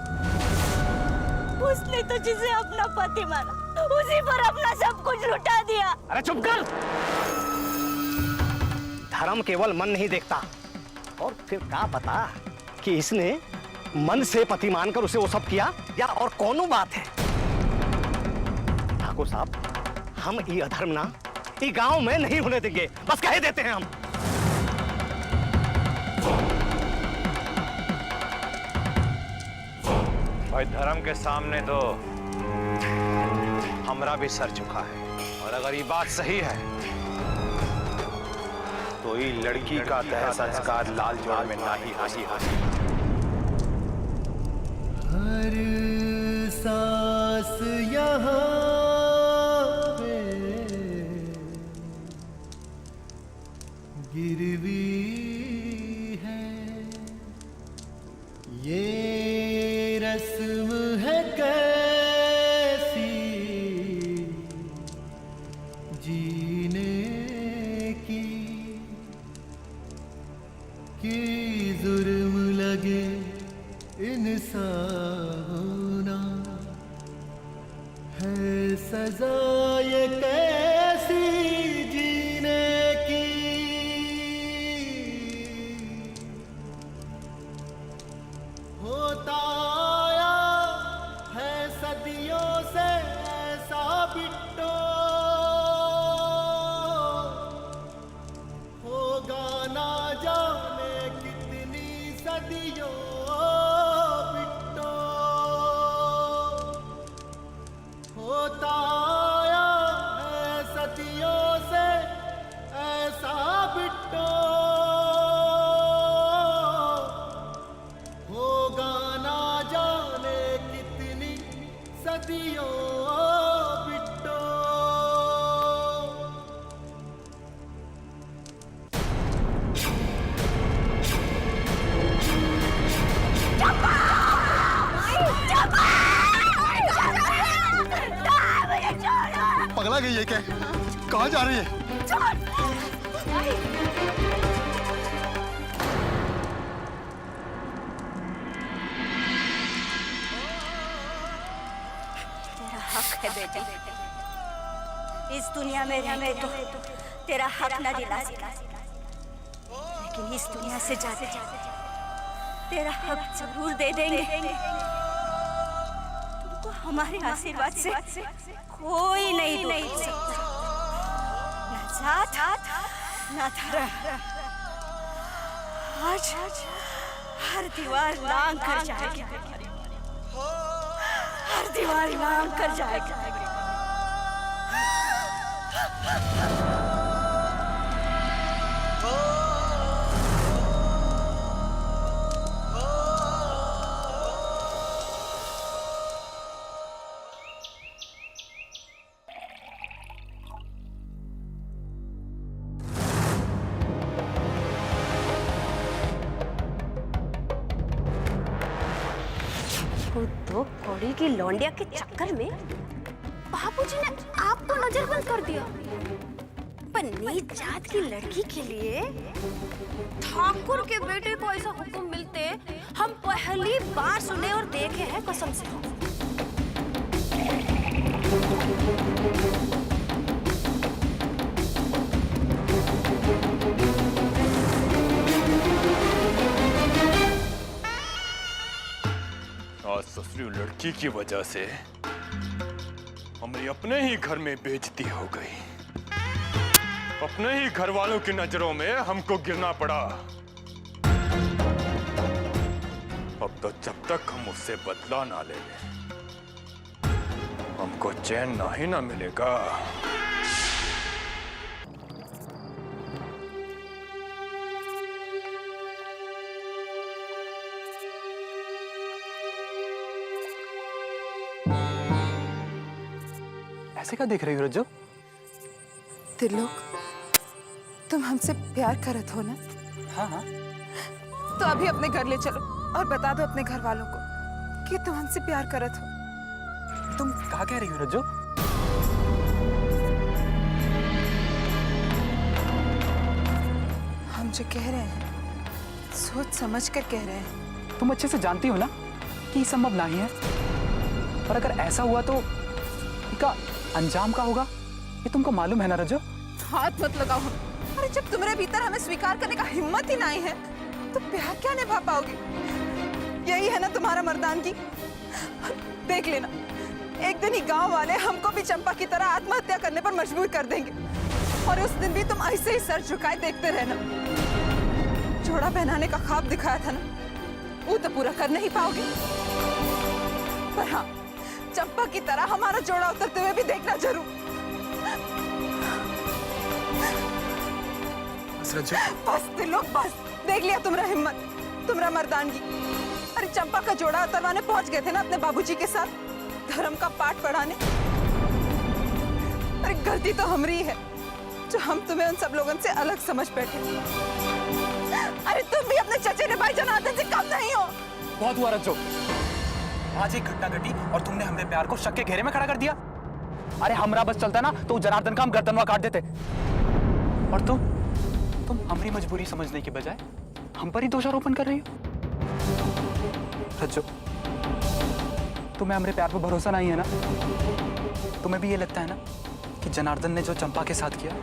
उसने तो जिसे अपना पति माना उसी पर अपना सब कुछ लुटा दिया। अरे चुप कर। धर्म केवल मन नहीं देखता। और फिर क्या पता कि इसने मन से पति मानकर उसे वो सब किया या और कौन बात है। ठाकुर साहब, हम ये अधर्म ना ये गांव में नहीं होने देंगे, बस कह देते हैं हम। भाई धर्म के सामने तो हमारा भी सर झुका है। और अगर ये बात सही है तो ये लड़की का तह संस्कार लाल जोड़ में ना ही हासिल हो। हर सांस यहाँ पे गिरवी है, ये रस्म है कैसी जीने की कि जुर्म लगे इंसान होना है सजा ये कैसी जीने की। होता आया है सदियों से ऐसा बिट्टो, होगा ना जाने कितनी सदियों होता आया है सदियों से ऐसा बिट्टो, होगा ना जाने कितनी सदियों बिट्टो। पगला गई है क्या? कहाँ जा रही है? तेरा हक है बेटी, इस दुनिया में रहने तो तेरा हक न दिला सका, लेकिन इस दुनिया से जाते तेरा हक जरूर दे देंगे। तुमको हमारे आशीर्वाद से कोई नहीं रोक सकता, न जात न धर्म। आज हर दीवार लांग कर जाएगी, हर दीवार लांग कर जाएगी। दो कौड़ी की लौंडिया के चक्कर में बाबूजी ने आपको नजरबंद कर दिया। पर नीच जात की लड़की के लिए ठाकुर के बेटे को ऐसा हुक्म मिलते हम पहली बार सुने और देखे हैं, कसम से। आज ससुरी लड़की की वजह से हमारी अपने ही घर में बेइज्जती हो गई। अपने ही घर वालों की नजरों में हमको गिरना पड़ा। अब तो जब तक हम उससे बदला ना ले लें, हमको चैन ना ही ना मिलेगा। ऐसे क्या देख रही हो रज्जो? त्रिलोक, तुम हमसे प्यार करत हो ना? हाँ हाँ। तो अभी अपने घर ले चलो और बता दो अपने घर वालों को कि तुम हमसे प्यार करत हो। तुम कहाँ कह रही हो रज्जो? हम जो कह रहे हैं सोच समझ कर कह रहे हैं। तुम अच्छे से जानती हो ना कि ये संभव नहीं है, और अगर ऐसा हुआ तो इसका अंजाम का होगा, ये तुमको मालूम है ना रज्जो? हाथ मत लगाओ हम। अरे जब तुम्हारे भीतर हमें स्वीकार करने का हिम्मत ही नहीं है तो प्यार क्या निभा पाओगे? यही है ना तुम्हारा मर्दानगी। देख लेना, एक दिन ही गांव वाले हमको भी चंपा की तरह आत्महत्या करने पर मजबूर कर देंगे, और उस दिन भी तुम ऐसे ही सर झुकाए देखते रहना। जोड़ा पहनाने का ख्वाब दिखाया था ना, वो तो पूरा कर नहीं पाओगे, पर हाँ, चंपा की तरह हमारा जोड़ा उतरते हुए भी देखना जरूर। बस त्रिलोक, बस देख लिया तुम्हारा हिम्मत, तुम्हारा मर्दानगी। अरे चंपा का जोड़ा उतरवाने पहुंच गए थे ना अपने बाबूजी के साथ, धर्म का पाठ पढ़ाने। अरे गलती तो हमारी है जो हम तुम्हें उन सब लोगों से अलग समझ बैठे। अरे तुम भी अपने चचेरे भाई जनार्दन से कम नहीं हो। बहुत हुआ रज्जो, आज एक घटना घटी और तुमने हमारे प्यार को शक के घेरे में खड़ा कर दिया। अरे हमरा बस चलता ना तो जनार्दन का हम गर्दनवा काट देते, और तुम हमारी मजबूरी समझने के बजाय हम पर ही दोषारोपण कर रही हो। रज्जो, तुम्हें हमारे प्यार पर भरोसा नहीं है ना? तुम्हें भी ये लगता है ना कि जनार्दन ने जो चंपा के साथ किया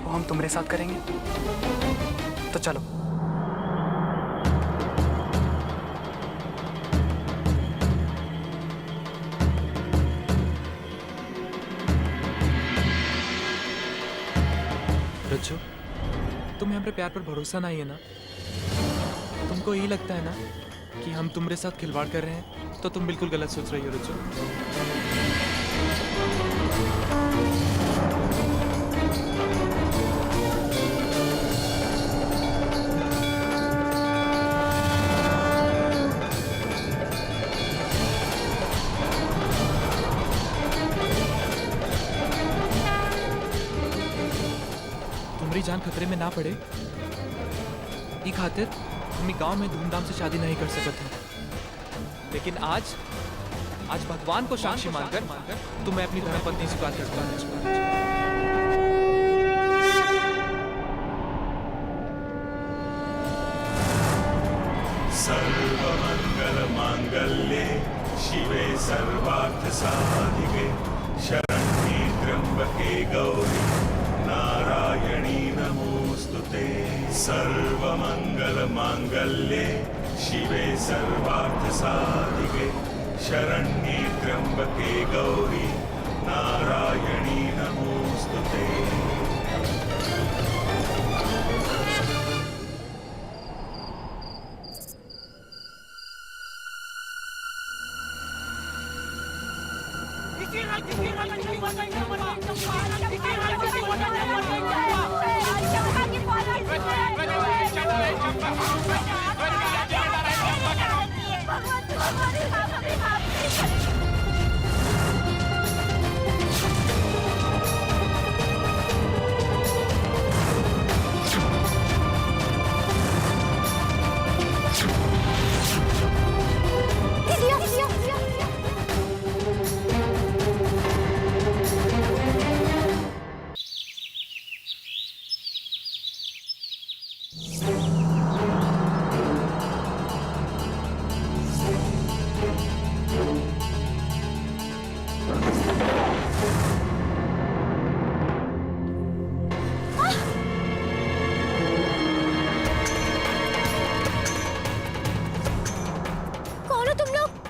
वो हम तुम्हारे साथ करेंगे? तो चलो। रज्जो, तुम्हें हमारे प्यार पर भरोसा नहीं है ना? तुमको यही लगता है ना कि हम तुम्हारे साथ खिलवाड़ कर रहे हैं? तो तुम बिल्कुल गलत सोच रही हो रज्जो। तुम्हारी जान खतरे में ना पड़े ई खातिर हम गांव में धूमधाम से शादी नहीं कर सकते हैं, लेकिन आज भगवान को साक्षी मानकर तुम्हें अपनी धर्मपत्नी स्वीकार करता हूं। सर्वमंगल मांगल्ये शिवे सर्वार्थ साधिके शरण्ये त्र्यंबके गौरी नारायणी नमोस्तुते। सर्वमंगल मांगल्ये शिवे सर्वार्थ साधिके शरण्ये त्र्यंबके गौरी नारायणी नमोस्तुते।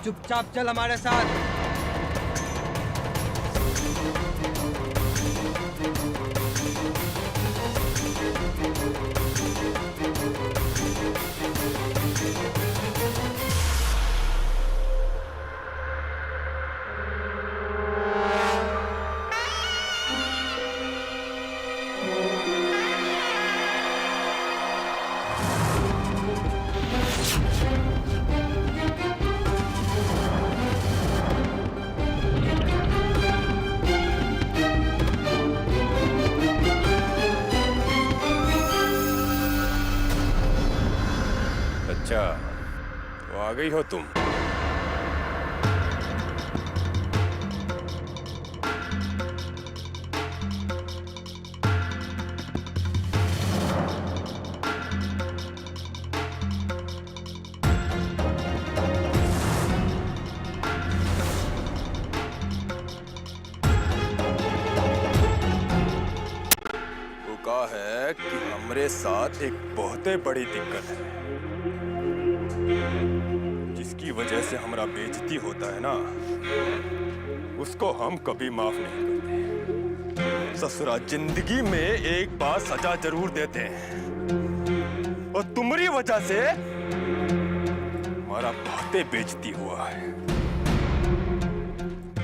चुपचाप चल हमारे साथ। अच्छा, तो आ गई हो तुम। वो कहा है कि हमारे साथ एक बहुत बड़ी दिक्कत है, जिसकी वजह से हमारा बेइज्जती होता है ना, उसको हम कभी माफ नहीं करते। ससुरा जिंदगी में एक बार सजा जरूर देते हैं, और तुम्हारी वजह से हमारा बहुत बेइज्जती हुआ है।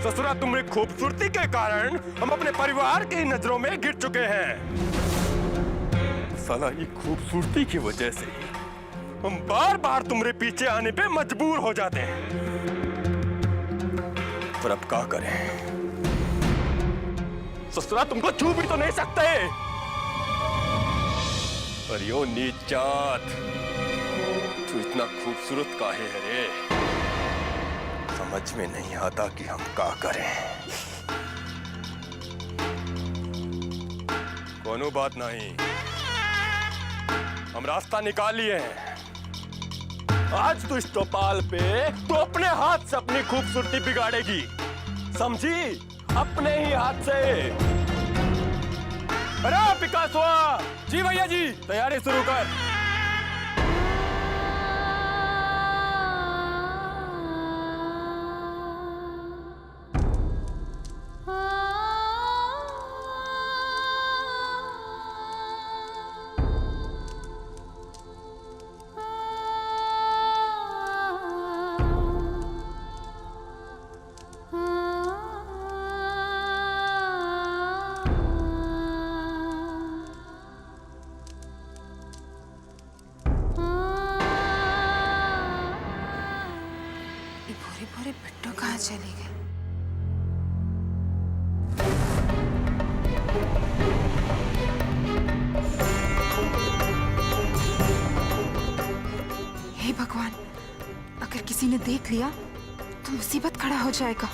ससुरा तुम्हारी खूबसूरती के कारण हम अपने परिवार की नजरों में गिर चुके हैं। साला ये खूबसूरती की वजह से ही हम बार बार तुम्हारे पीछे आने पे मजबूर हो जाते हैं। पर अब क्या करें? ससुरा तुमको छू भी तो नहीं सकते। पर यो नीच जात, तू इतना खूबसूरत काहे है रे? समझ में नहीं आता कि हम क्या करें। कोनो बात नहीं, हम रास्ता निकाल लिए हैं। आज तो इस टोपाल पे तो अपने हाथ से अपनी खूबसूरती बिगाड़ेगी, समझी? अपने ही हाथ से। अरे विकास हुआ जी, भैया जी तैयारी शुरू कर। भोरे भोरे बिट्टू कहाँ चली गई? हे भगवान, अगर किसी ने देख लिया तो मुसीबत खड़ा हो जाएगा।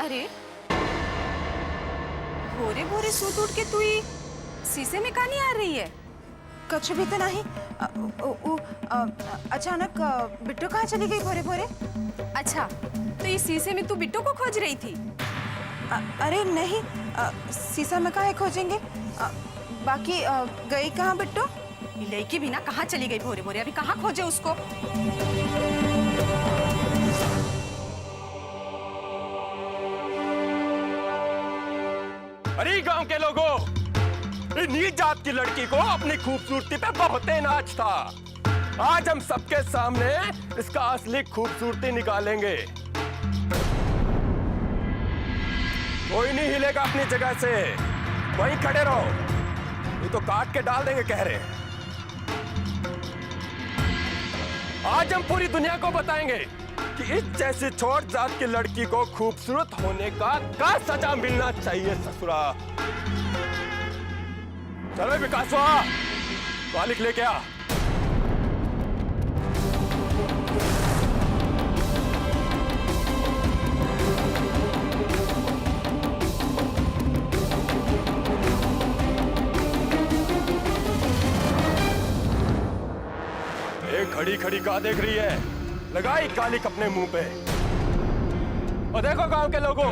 अरे भोरे भोरे सूत उठ के तू ही शीशे में कहाँ नहीं आ रही है? कुछ भी तो नहीं। अचानक बिट्टू कहाँ चली गई भोरे भोरे? अच्छा, तो ये शीशे में तू बिट्टू को खोज रही थी? अरे नहीं, शीशा में कहाँ खोजेंगे? बाकी गई कहाँ बिट्टू? लड़की भी ना कहाँ चली गई भोरे भोरे? अभी कहाँ खोजे उसको? अरे गांव के लोगों, नीच जात की लड़की को अपनी खूबसूरती पे बहुत नाच था। आज हम सबके सामने इसका असली खूबसूरती निकालेंगे। कोई नहीं हिलेगा अपनी जगह से, वहीं खड़े रहो, ये तो काट के डाल देंगे कह रहे हैं। आज हम पूरी दुनिया को बताएंगे कि इस जैसी छोट जात की लड़की को खूबसूरत होने का क्या सजा मिलना चाहिए। ससुरा चलो विकास हुआ, कालिक लेके आ। एक खड़ी खड़ी का देख रही है? लगाई कालिक अपने मुंह पे। और देखो गांव के लोगों,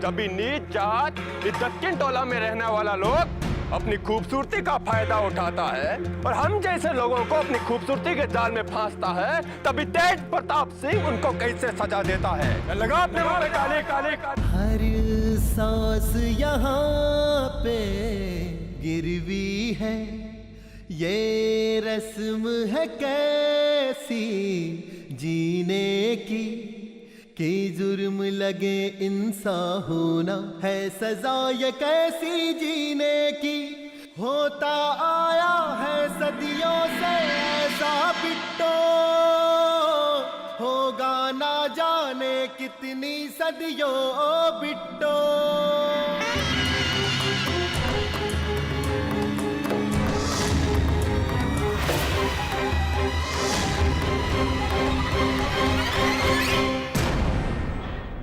जब भी नीच जात इस दक्षिण टोला में रहने वाला लोग अपनी खूबसूरती का फायदा उठाता है और हम जैसे लोगों को अपनी खूबसूरती के जाल में फांसता है, तभी तेज प्रताप सिंह उनको कैसे सजा देता है। लगा अपने मुंह पे कालिक कालिक। हर सांस यहाँ पे गिरवी है, ये रस्म है कैसी जीने की, कि जुर्म लगे इंसान होना है सजा ये कैसी जीने की। होता आया है सदियों से ऐसा बिट्टो, हो होगा ना जाने कितनी सदियों ओ बिट्टो।